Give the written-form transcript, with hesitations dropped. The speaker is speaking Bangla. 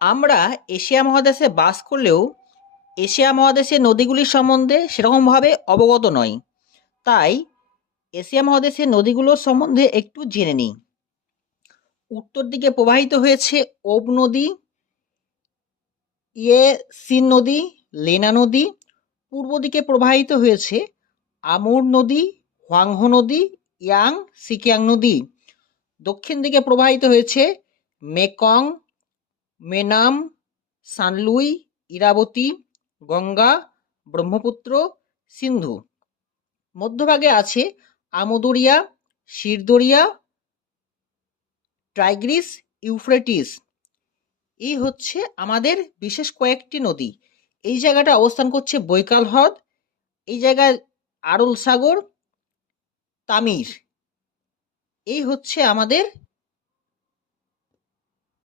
আমরা এশিয়া মহাদেশে বাস করলেও এশিয়া মহাদেশের নদীগুলির সম্বন্ধে সেরকমভাবে অবগত নই। তাই এশিয়া মহাদেশের নদীগুলোর সম্বন্ধে একটু জেনে নিই। উত্তর দিকে প্রবাহিত হয়েছে ওব নদী, ইয়েসিন নদী, লেনা নদী। পূর্ব দিকে প্রবাহিত হয়েছে আমুর নদী, হোয়াংহো নদী, ইয়াং সিকিয়াং নদী। দক্ষিণ দিকে প্রবাহিত হয়েছে মেকং, মেনাম, সানলুই, ইরাবতী, গঙ্গা, ব্রহ্মপুত্র, সিন্ধু। মধ্যভাগে আছে আমুদরিয়া, শিরদরিয়া, টাইগ্রিস, ইউফ্রেটিস। এই হচ্ছে আমাদের বিশেষ কয়েকটি নদী। এই জায়গাটা অবস্থান করছে বৈকাল হ্রদ, এই জায়গায় আরল সাগর, তামির। এই হচ্ছে আমাদের